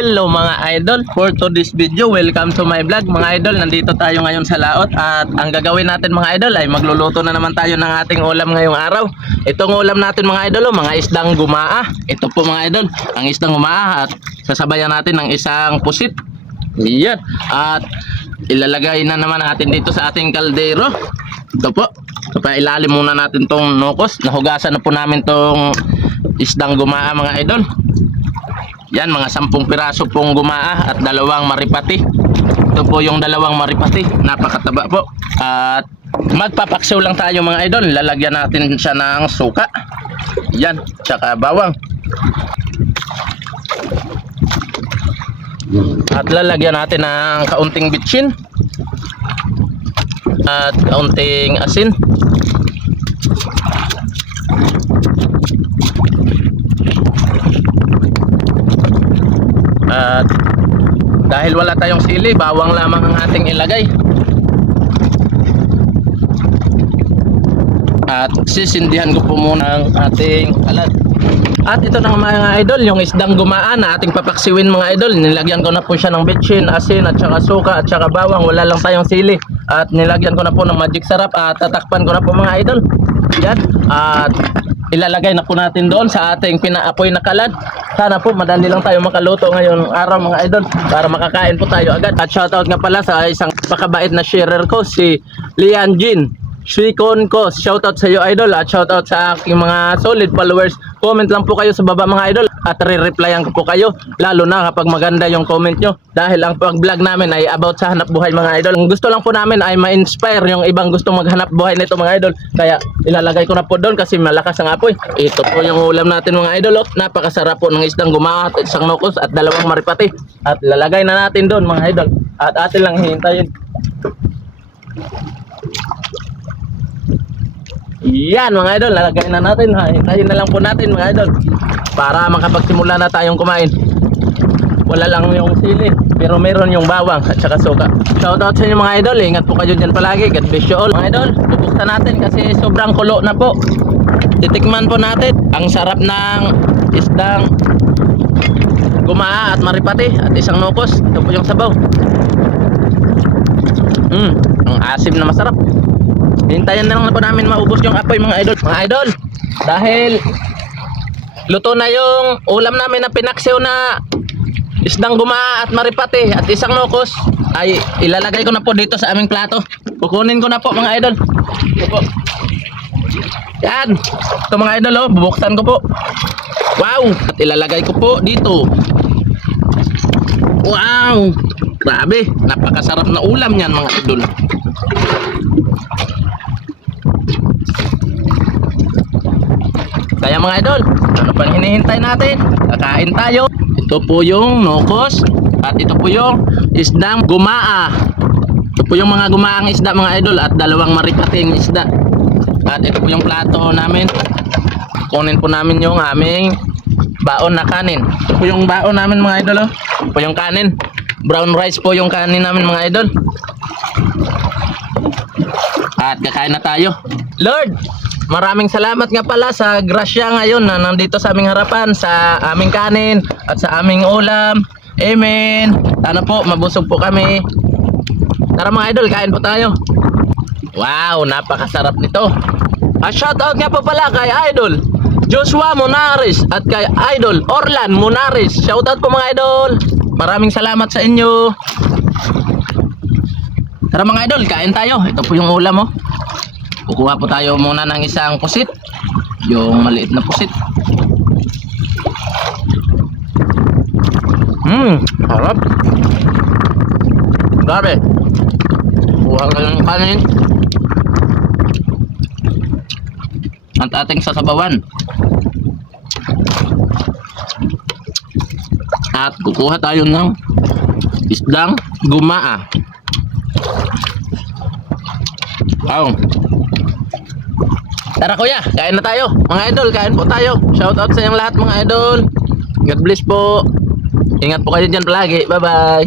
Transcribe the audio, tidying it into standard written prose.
Hello mga idol, for today's video, welcome to my vlog. Mga idol, nandito tayo ngayon sa laot at ang gagawin natin mga idol ay magluluto na naman tayo ng ating ulam ngayong araw. Itong ulam natin mga idol, mga isdang gumaa. Ito po mga idol, ang isdang gumaa at sasabayan natin ng isang pusit. Yan, at ilalagay na naman natin dito sa ating kaldero. Ito po, ilalim muna natin tong nukos. Nahugasan na po namin tong isdang gumaa mga idol. Yan, mga 10 piraso pong gumaa at 2 maripati. Ito po yung 2 maripati, napakataba po. At magpapaksiw lang tayo mga idol. Lalagyan natin siya ng suka. Yan, tsaka bawang. At lalagyan natin ng kaunting bitchin at kaunting asin. At dahil wala tayong sili, bawang lamang ang ating ilagay. At sisindihan ko po muna ang ating kalat. At ito na mga idol, yung isdang gumaan na ating papaksiwin mga idol. Nilagyan ko na po siya ng bitchin, asin at saka suka at saka bawang. Wala lang tayong sili. At nilagyan ko na po ng magic sarap at tatakpan ko na po mga idol. Yan. At ilalagay na po natin doon sa ating pinaapoy na kalat. Sana po madali lang tayo makaluto ngayon araw mga idol para makakain po tayo agad. At shoutout nga pala sa isang pakabait na sharer ko, si Lian Jin Suikon ko. Shoutout sa iyo idol at shoutout sa aking mga solid followers. Comment lang po kayo sa baba mga idol at re-replyan ko po kayo, lalo na kapag maganda yung comment nyo, dahil ang pag-vlog namin ay about sa hanap buhay mga idol. Ang gusto lang po namin ay ma-inspire yung ibang gustong maghanap buhay nito mga idol, kaya ilalagay ko na po doon kasi malakas ang apoy. Ito po yung ulam natin mga idol. Napakasarap po ng isdang gumaa at isang nukos at 2 maripati. At ilalagay na natin doon mga idol at atin lang hihintayin. Yan mga idol, lalagay na natin. Hintayin na lang po natin mga idol para makapagsimula na tayong kumain. Wala lang yung sili, pero meron yung bawang at saka suka. Shoutout sa inyo mga idol, ingat po kayo dyan palagi. God bless you all mga idol. Bubuksan natin kasi sobrang kulo na po. Titikman po natin ang sarap ng isdang gumaa at maripati at isang nukos. Ito po yung sabaw. Ang asim na masarap. Hintayin na lang po namin maubos yung apoy mga idol. Mga idol, dahil luto na yung ulam namin na pinaksiw na isdang gumaa at maripati at isang nukos, ay ilalagay ko na po dito sa aming plato. Kukunin ko na po mga idol. Ito po. Yan. Ito mga idol, bubuksan ko po. Wow. At ilalagay ko po dito. Wow. Grabe. Napakasarap na ulam yan mga idol. Kaya mga idol, ano pang hinihintay natin? Kakain tayo. Ito po yung nukos at ito po yung isdang gumaa. Ito po yung mga gumaang isda mga idol at 2 maripating isda. At ito po yung plato namin. Kunin po namin yung aming baon na kanin. Ito po yung baon namin mga idol. Ito po yung kanin. Brown rice po yung kanin namin mga idol. At kakain na tayo. Lord, maraming salamat nga pala sa grasya ngayon na nandito sa aming harapan, sa aming kanin at sa aming ulam. Amen. Sana po mabusog po kami. Tara mga idol, kain po tayo. Wow, napakasarap nito. At shoutout nga po pala kay Idol Joshua Monares at kay Idol Orlan Monares. Shoutout po mga idol. Maraming salamat sa inyo. Tara mga idol, kain tayo. Ito po yung ulam Kukuha po tayo muna ng isang pusit. Yung maliit na pusit. Harap. Grabe. Kuha ka ng kanin. At ating sasabawan. At kukuha tayo ng isdang gumaa. Wow. Tara kuya, kain na tayo. Mga idol, kain po tayo. Shoutout sa inyong lahat mga idol. God bless po. Ingat po kayo dyan palagi. Bye bye.